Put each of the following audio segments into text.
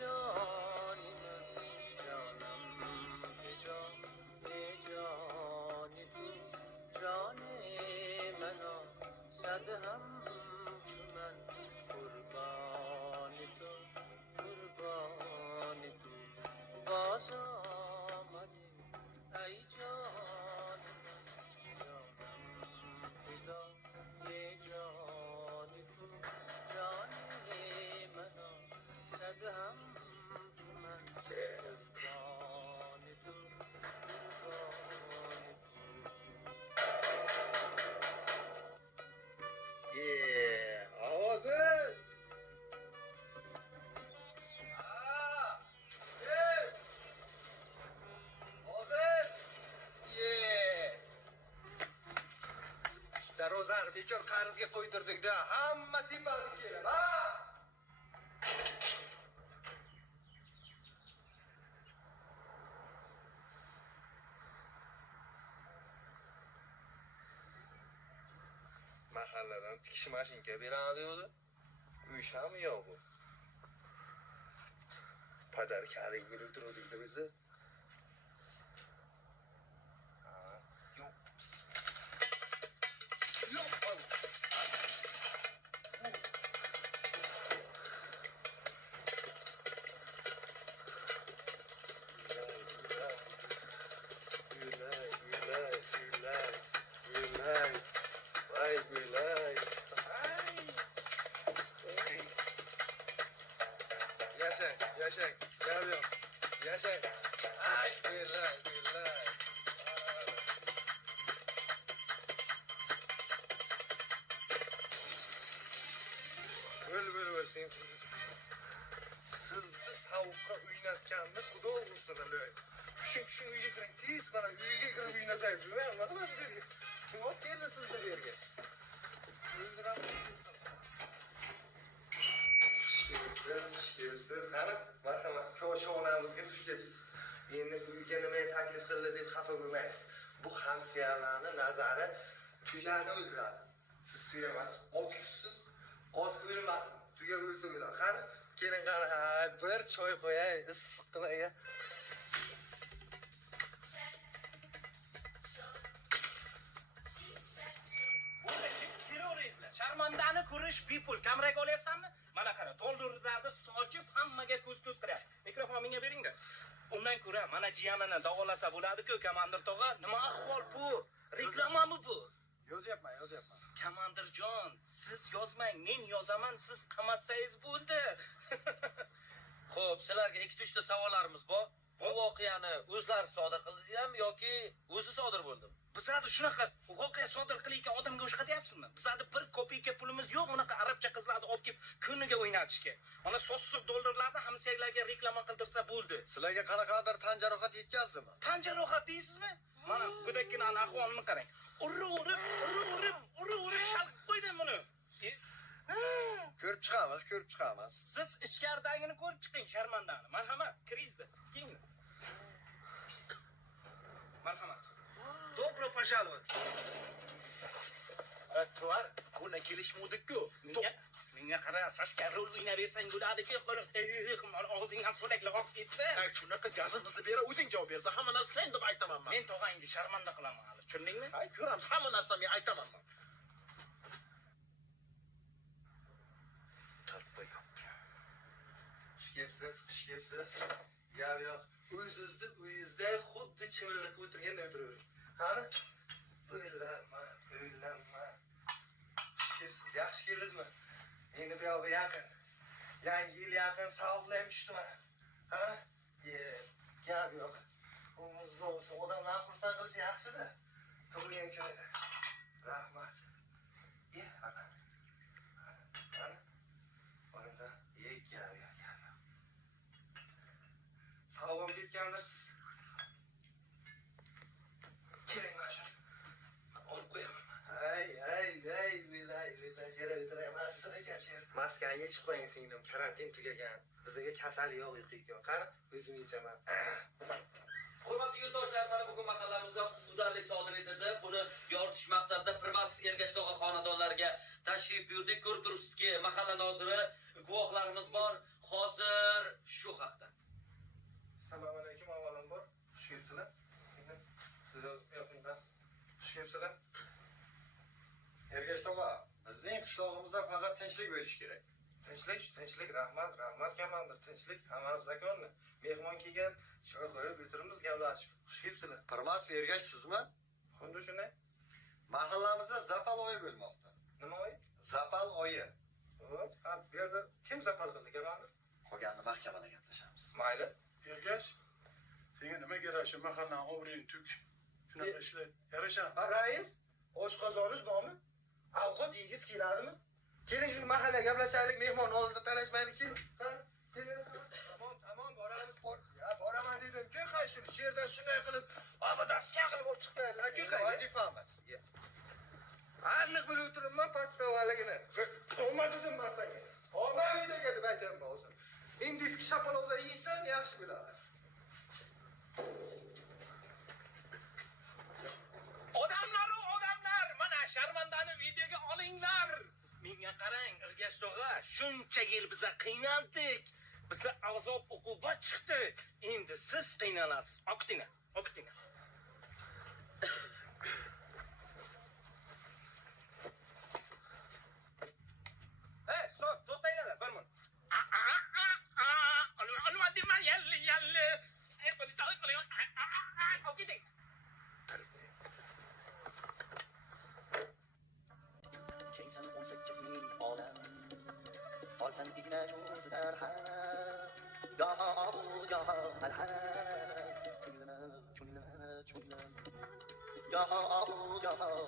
جانی من جانم فدا ای جانی تو جان منو صد همچو من قربان تو قربان تو باز آمدی ای جان من جانم فدا ای جان تو جان منو صد همچو من قربان تو قربان آوازه در روزن بیکار قرضga qo'ydirdik-da, hamma tepasi keladi. Ha! Mahalladan tikish mashinka beradi edi. Uysham yo'q bu. Padarkalik bo'lib turdik-da bizni. Yaşak, geliyorum. Yaşak. Ay, bilay. Böyle sen. Sizni sovuqqa uynatganni xudo ursin o'lay. Shu uyga kiring, tez mana uyga kirib uynataysiz. Anladingmi sizlarga? Kim olib keldi sizni bu yerga? Şikirsiz, qani, marhamat, ko'shovnamizga xush kelibsiz. Endi uyga nima taklif qildi deb xafa bo'lmaysiz. Bu hamsiyalarni nazari tuyani o'ldiradi. Siz tuya emas, ot yuzsiz, ot o'lmasin. Tuya o'lsa o'ladi. Qani, keling qani, bir choy qo'yay, issiqqina. Sharmandani ko'rish bepul. Kameraga olyapsanmi? Mana qara, to'ldirlarni sochib hammaga ko'z tuttiryapti. Mikrofon menga bering-da. Undan ko'ra mana jiyanini davolasa bo'ladi-ku, komandir tog'a. Nima ahvol bu? Reklamami bu? Yozyapman. Komandirjon, siz yozmang, men yozaman, siz qamatsangiz bo'ldi. Xo'p, sizlarga 2-3 ta savollarimiz bor. Bu voqeani o'zlari sodir qildingizmi yoki o'zi sodir bo'ldimi? Bizada shunaqa voqea sodir qilayotgan odamga o'xshatyapsizmi? Bizada 1 kopeyka pulimiz yo'q, unaqa arabcha qizlarni olib kelib kuniga o'ynatishga. Mana so'ssiq dollarlarni hamsiyalarga reklama qildirsa bo'ldi. Sizlarga qanaqadir tan jarohat yetkazdimi? Tan jarohat deysizmi? Mana budakkinaning ahvolini qarang. Urib shalqib qo'ydim buni. Ko'rib chiqamiz. Siz ichkaridagini ko'rib chiqing, sharmandani. Marhamat, kiringizda. Keyin. Marhamat. Добро пожаловать. Tovar, buni kelishmovdik-ku. Menga qara, Sashka rol o'ynaversang bo'ladi-ku. Og'zingdan so'laklar oqib ketsa. Shunaqa gazimizni bera, o'zing javob bersa, hamma narsa sen deb aytaman men. Men tog'angni sharmanda qilaman hali. Tushundingmi? Hay, ko'ramiz, hamma narsa men aytaman men. Xush kelibsiz. Yo'q. Uyingizda xuddi chimirliq o'tirgandek o'tiravering. Qani? O'ylanma. Yaxshi keldingizmi? Endi bu yoqqa yaqin. Yangi yil yaqin savoblar ham tushdi mana. Ha? Gap yo'q. Odamlar xursand qilish yaxshi-da. Tug'ilgan kunida. Rahmat. Ana. Mana. Gap yo'q. Savobim ketgandirsiz. Keling mana. Olib qo'yaman. Hey, bilay, yere o'tirayman sizlarga. Maskanga ichib qo'ying singlim, karantin tugagan. Bizga kasal yo'q, uyqu yo'q. Qani, o'zim yechaman. Hurmatli yurtdoshlar, mana bugun mahallamizda huquqbuzarlik sodir etildi. Buni yoritish maqsadida Primatov Ergashtog'a xonadonlariga tashrif buyurdik. Ko'rib turibsizki, mahalla noziri, guvohlarimiz bor. Hozir shu kelibsizlar? Siz o'zingizga yo'qinglar. Xush kelibsizlar. Ergash tog'a, bizning qishlog'imizda faqat tinchlik bo'lishi kerak. Tinchlik, rahmat, komandir, tinchlik, hammamiz zakonni. Mehmon kelgan, choy qo'yib o'tiramiz, gaplashib. Xush kelibsizlar. Hurmat Ergash sizmi? Xuddi shunday. Mahallamizda zapal oyi bo'lmoqda. Nima oy? Zapal oyi. Ha, bu yerda kim zapal qildi, gamandir? Qolganini mahkamada gaplashamiz. Mayli. Ergash, senga nimaga yarasha mahallan obro'ying tuk. Shunaqa ishlar yarasha. Ha, rais, oshqozoningiz bormi? Ovqat yegiz keladimi? Keling shu mahalla gaplashaylik, mehmon oldida talashmaylik. Ha? Keling. Tamom, boramiz. Ya, boraman dedim-ku, qayshini sherdan shunday qilib, abadasiga qilib olib chiqdilar. Vazifamiz. Aniq bilib turibman podstavaligini. Olma dedim men senga. Olma uydaga deb aytaman hozir. Indiski shapalovda yeysan, yaxshi bo'ladi. Odamlar, mana sharmandani videoga olinglar. Menga qarang, Ergash tog'a, shuncha yil biza qiynaldik. Biza azob uqubat chiqdi. Endi siz qiynalasiz. Oqitinglar. Stop, to'xtanglar, bir minut. Olma dema, yalli. Qo'listalik qiling. Oqiting. Keysan 18 ming odam olsan igna ko'zidan ham goho malham ko'nglim goho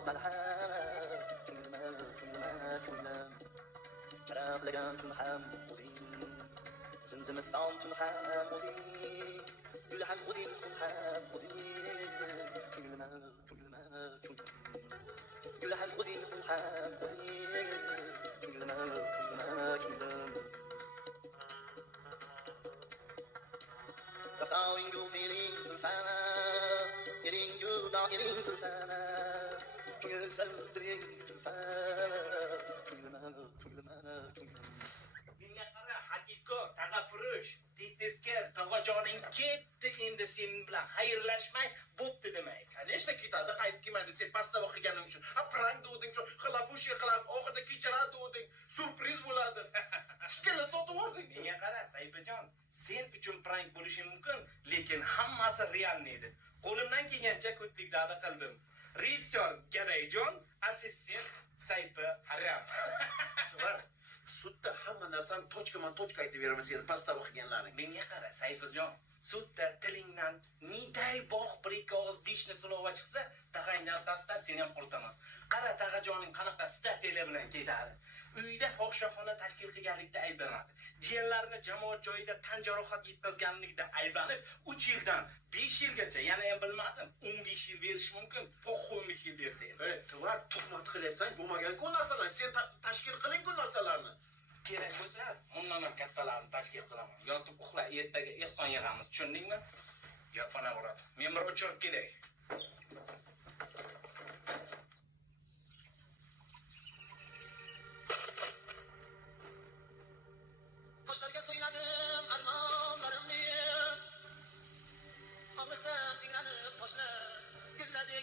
malham ko'nglim charaqlagan tun ham o'zing zimzimiston tun ham o'zing gul ham o'zing kun ham o'zing ko'nglim gul ham o'zing kun ham o'zing ko'nglim Rafa'ing du feeling tulfana Yeling du da'iling tulfana Ko'ngil saldiring tulfana Menga qara, haqiqo, tag'afurush, tez-tezkar, tog'ajoning ketdi, endi sen bilan xayrlashmay bo'pti demay. Конечно, ketadi, qaytib kelmaydi. Sen pastda o'qiganing uchun. Prank degding, xalapush qilib, oxirida kechiradi degding. Surpriz bo'ladi. Ikkala sotib yording. Menga qara, Sayfijon, sen uchun prank bo'lishi mumkin, lekin hammasi realniy edi. Qo'limdan kelgancha ko'tlik da'da qildim. Rejissor Gadayjon, assistent Sayfi Haram. Sudda hamma narsani tochka aytib beraman sen pastda o'qiganlaring. Menga qara, Sayfijon, sudda tilingdan niday bog' prikaz dishni sulova chiqsa, tag'angdan pastda seni ham qurtaman. Qara, tag'ajoning qanaqa statiyalar bilan ketadi. Uyda fohishaxona tashkil qilganlikda ayblanadi. Jiyanlarini jamoat joyida tan jarohat yetkazganlikda ayblanib, 3 yildan 5 yilgacha, yana ham bilmadim, 15 yil berish mumkin, po'xo'y 15 yil bersa. To'g'ri, tuhmat qilyapsan, bo'lmagan-ku narsalar. Sen tashkil qiling-ku narsalarni. Kerak bo'lsa, bundan ham kattalarni tashkil qilaman. Yotib uxla, ertaga ehson yig'amiz, tushundingmi? Yapana uradi. Men bir o'chirib kelay. Toshlarga so'yladim armonlarimni Og'riqdan ingranib toshlar gulladi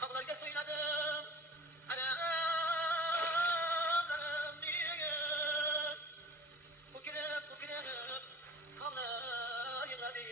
Tog'larga so'yladim anamlarimni Ko'kirib tog'lar yig'ladi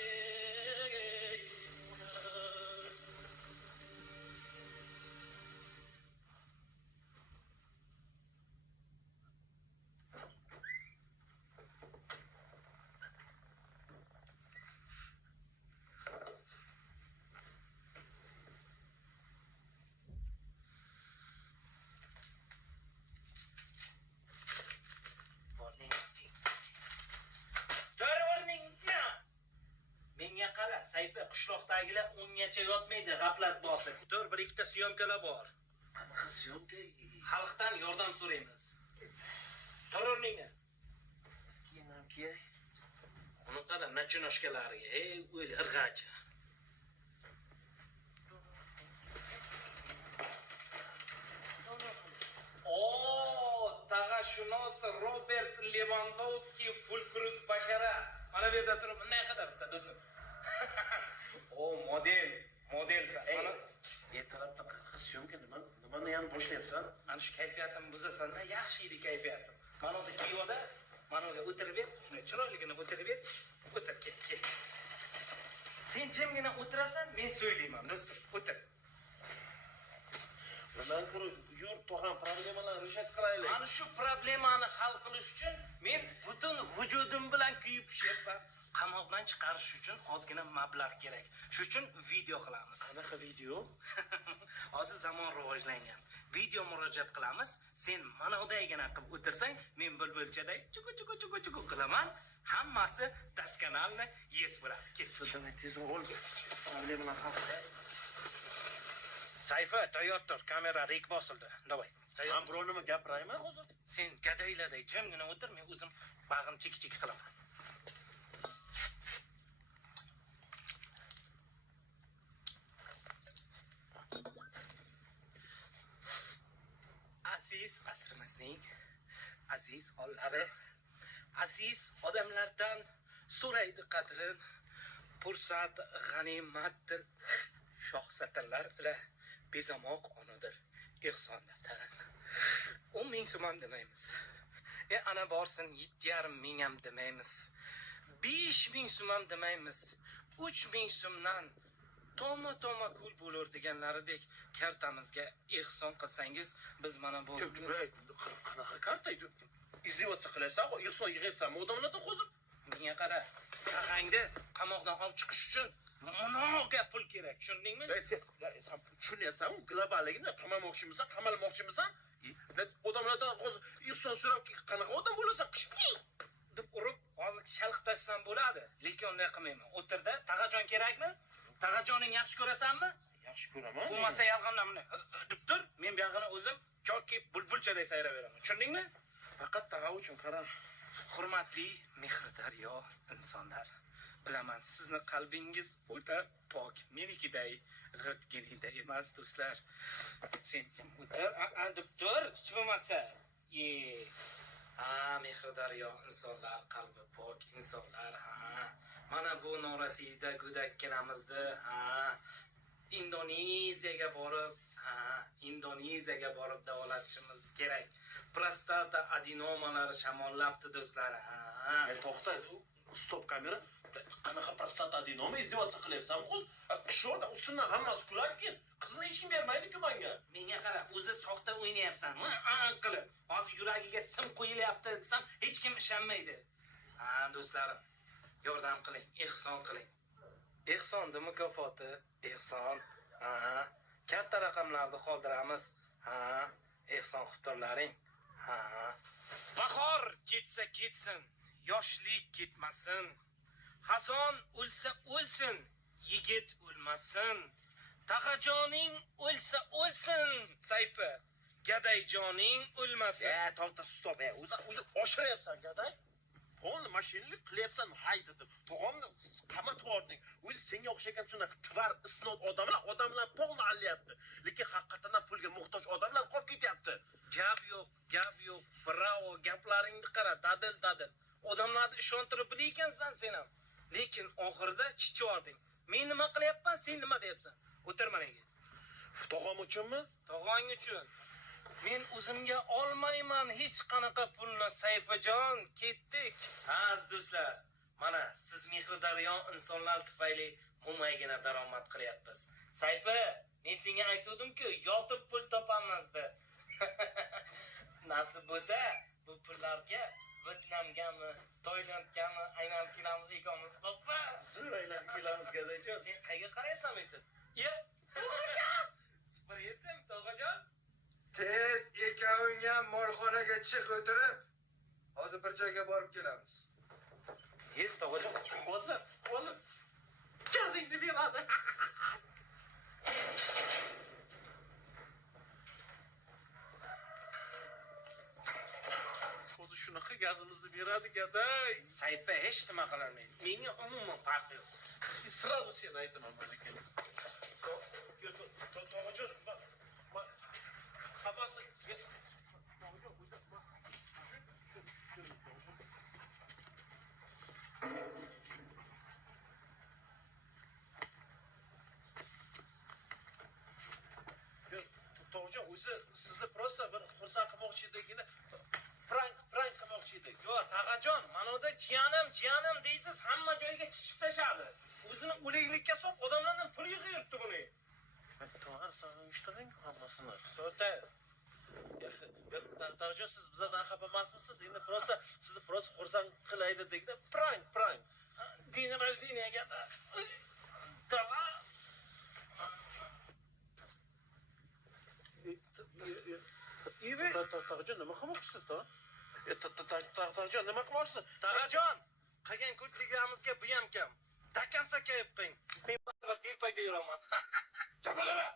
Menga qara, Sayfi qishloqdagilar ungacha yotmaydi, g'aflat bosib. Tur, bir ikkita syomkalar bor. Qanaqa syomka? Xalqdan yordam so'raymiz. Tur o'rningdan. Kiyinam kerak. Uni qara, nachinoshkalariga, o'l irg'achi. Tag'a shuni astronosi Robert Lewandowski fulkrut bashara. Mana bu yerda turib bunday qiladi bitta do'stim. O model. Mana Ertalabda qanaqa syomka nimani ham boshlayapsan? ana shu kayfiyatimni buzasan-da, yaxshi edi kayfiyatim. Mana unda kiyoda, mana unga o'tirib ber, shunday chiroyligini o'tirib ber. O'tir, kel. Sen jimgina o'tirasan, men so'ylayman, do'stim. O'tir. Bundan ko'ra yur tog'am problemalarni rishad qilaylik. Ana shu problemani hal qilish uchun men butun vujudim bilan kuyib pishyapman. Qamoqdan chiqarish uchun ozgina mablag' kerak. Shuning uchun video qilamiz. Qanaqa video? Hozir zamon rivojlangan. Video murojaat qilamiz. Sen mana udaygina qilib o'tirsang, men bulbulchaday chuku qilaman. Hammasi daskanalni yes bo'ladi. Ketsin. Davay tezroq ol. Problemalar hal qil. Sayfa, tayyor tur. Kamera rek bosildi. Davay. Men biror nima gapirayman hozir? Sen gadayladay jimgina o'tir, men o'zim bag'im chik qilaman. Aziz asrimizning aziz ollari, aziz odamlardan so'raydi qadrin, fursat g'animatdir, shoh satrlar ila bezamoq onadir, ehson daftarin. 10 ming so'm ham demaymiz. Ana borsin 7,5 ming ham demaymiz. 5 ming so'm ham demaymiz. 3 ming so'mdan toma kul bo'lur deganlaridek kartamizga ehson qilsangiz biz mana bu Qanaqa karta? Izdivotsiya qilyapsan-ku, ehson yig'yapsanmi odamlardan hozir? menga qara, tag'angni qamoqdan olib chiqish uchun munoga pul kerak, tushundingmi? Sen tushunyapsanmi? Globalligini qamalmoqchimisan? Odamlardan hozir ehson so'rab qanaqa odam bo'lasan? deb urib hozir chalqib tashsam bo'ladi, lekin unday qilmayman. O'tirda tag'ajon kerakmi? Tag'ajoning yaxshi ko'rasanmi? Yaxshi ko'raman. Bo'lmasa yalg'ondan buni deb tur, men bu yog'ini o'zim choki bulbulchaday sayraveraman. Tushundingmi? Faqat tag'a uchun qara. Hurmatli mehridaryo insonlar, bilaman sizni qalbingiz o'ta pok, menikiday g'irtginiday emas do'stlar. Sen kim o'tir, deb tur, hech bo'lmasa. Mehridaryo insonlar, qalbi pok insonlar, mana bu norasida go'dakkinamizni, Indoneziyaga borib davolatishimiz kerak. Prostata adenomalari shamollabdi do'stlar. To'xta, stop kamera. Qanaqa prostata adenoma izdivotsiya qilyapsan-ku? Qishloqda ustidan hammasi kuladi-ki, qizni hech kim bermaydi-ku menga. Menga qara, o'zi soxta o'ynayapsan, qilib. Hozir yuragiga sim qo'yilyapti desam, hech kim ishonmaydi. Do'stlarim, yordam qiling, ehson qiling. Ehsonni mukofoti, ehson. Karta raqamlarni qoldiramiz. Ehson xuturlaring. Bahor ketsa ketsin, yoshlik ketmasin. Xazon o'lsa o'lsin, yigit o'lmasin. Tag'ajoning o'lsa o'lsin, saypi. Gadayjoning o'lmasin. To'xta, stop. O'zi oshiryapsan, gaday. To'g'ri, mashinalik qilyapsan, haydadi. Tog'amni qamatib yording. O'zi senga o'xshagan shunaqa tvar, isnod odamlar polni allayapti. Lekin haqiqatan pulga muhtoj odamlar qolib ketyapti. Gap yo'q. Bravo, gaplaringni qara, dadil. Odamlarni ishontirib bilaykansan sen ham. Lekin oxirida chichording. Men nima qilyapman, sen nima deyapsan? O'tir mana yerga. Tog'am uchunmi? Tog'ang uchun. Men o'zimga olmayman hech qanaqa pulni, Sayfajon, ketdik. Aziz do'stlar, mana siz mehridaryo insonlar tufayli mo'maygina daromad qilyapmiz. Sayfa, men senga aytdim-ku, yotib pul topamiz deb. Nasib bo'lsa, bu pullarga Vyetnamgami, Toylandgami aylanib kelamiz ikamiz, xo'pmi? Zo'r aylanib kelamiz, gadayjon. Sen qayerga qarayapsan aytib? Tog'ajon! Supurayapsan, Tog'ajon? Tez ikkoving ham molxonaga chiq o'tirib, hozir bir joyga borib kelamiz. Yes, Tog'ajon. Hozir, gazingni beradi. Hozir shunaqa gazimizni beradi, gaday. Saytda hech nima qilolmaydi. Menga umuman farqi yo'q. Sразу sen aytaman mana keyin. To'g'rijon, hammasi jiyanim deysiz, hamma joyga chishib tashadi. O'zini o'liklikka solib, odamlardan pul yig'ib buni. To'g'ri, sana uyushtiring hammasini. So'ta Taqjon, siz bizdan xafa emasmisiz? Endi sizni xursand qilay dedikda, prank. din rождениyaga tava. Taqjon, nima qilmoqchisiz, Taqjon, nima qilmoqchisiz? Taqajon, qilgan ko'tligimizga bu ham kam. Takkan sakayib qo'ying. Men baribir telpakda yuraman. Chapalama.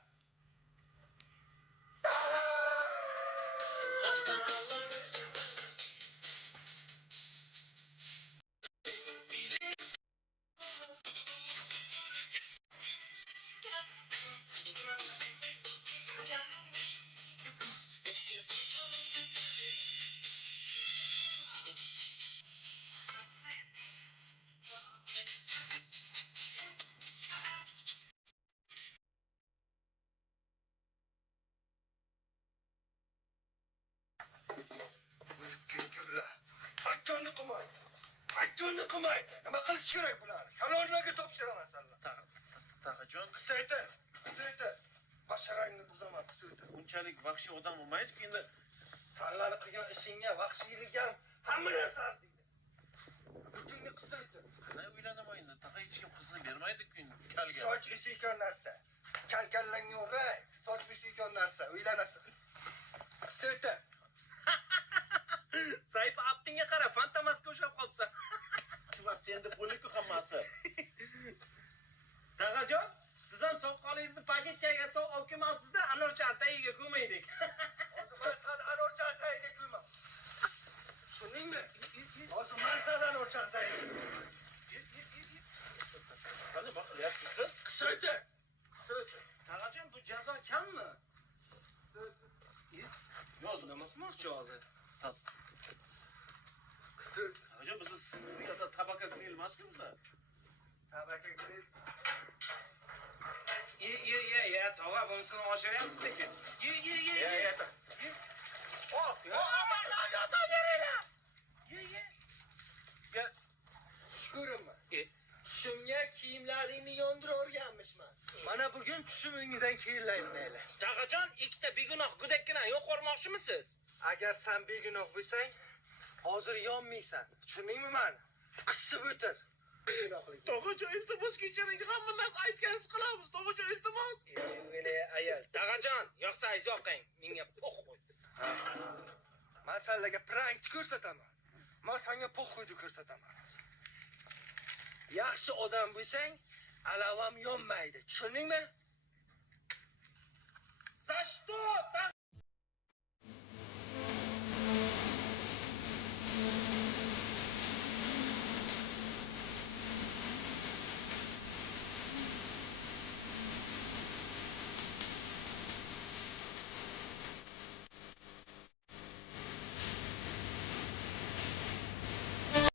Aytganda qilmay. Nima qilish kerak bularni? Kalonlarga topshiramasanlar. Taqjon, Qisaytir. Basharangni buzaman, qisaytir. unchalik vahshiy odam bo'lmaydi-ku endi. Sanlar qilgan ishingga vahshiylik ham hamma narsa arziydi. Kuchingni qisaytir. Qanday uylanaman endi? Taqa hech kim qizni bermaydi-ku endi kalga. Soch esikon narsa. Kalkallangni o'ray. Soch esikon narsa. Uylanasan. Qisaytir. Sayf aptinga qara, fantomasga o'xshab qolibsan. Chuvart, endi bo'liku hammasi. Taqajon, siz ham soqolingizni paketkaga solib olib kelmoqsizda, anorchan tagiga ko'maydik. Hozir men san anorchan tagiga ko'yman. Tushundingmi? Hozir men san anorchan tagiga. Qani bak, qilyapsiz? Qisaytir. Taqajon, bu jazo kammi? Yo'q, Nima qilmoqchi hozir? Qisaytir. Taqjon, biz sizga tabaka grill emas-ku bizlar. Tabaka grill. Ye, tog'a bunisini oshiryapsiz lekin. Ye. Shukurimman. Tushimga kiyimlaringni yondirib o'rganmishman. Mana bugun tushim o'ngidan kiyinlayman. Taqajon, ikkita begunoh go'dakkina yo'qormoqchimisiz? Agar sen begunoh bo'lsang, hozir yonmaysan. Tushundingmi meni? Qisib o'tir. Begunohlik. Taqjon, iltimos kechiring, hamma narsa aytganingiz qilamiz. Taqjon, iltimos. Ayol. Taqajon, yoqsangiz yoqing. Menga po'xo'y. Men senlarga prank ko'rsataman. Men senga po'xo'yni ko'rsataman. Yaxshi odam bo'lsang, alavam yonmaydi. Tushundingmi? За что?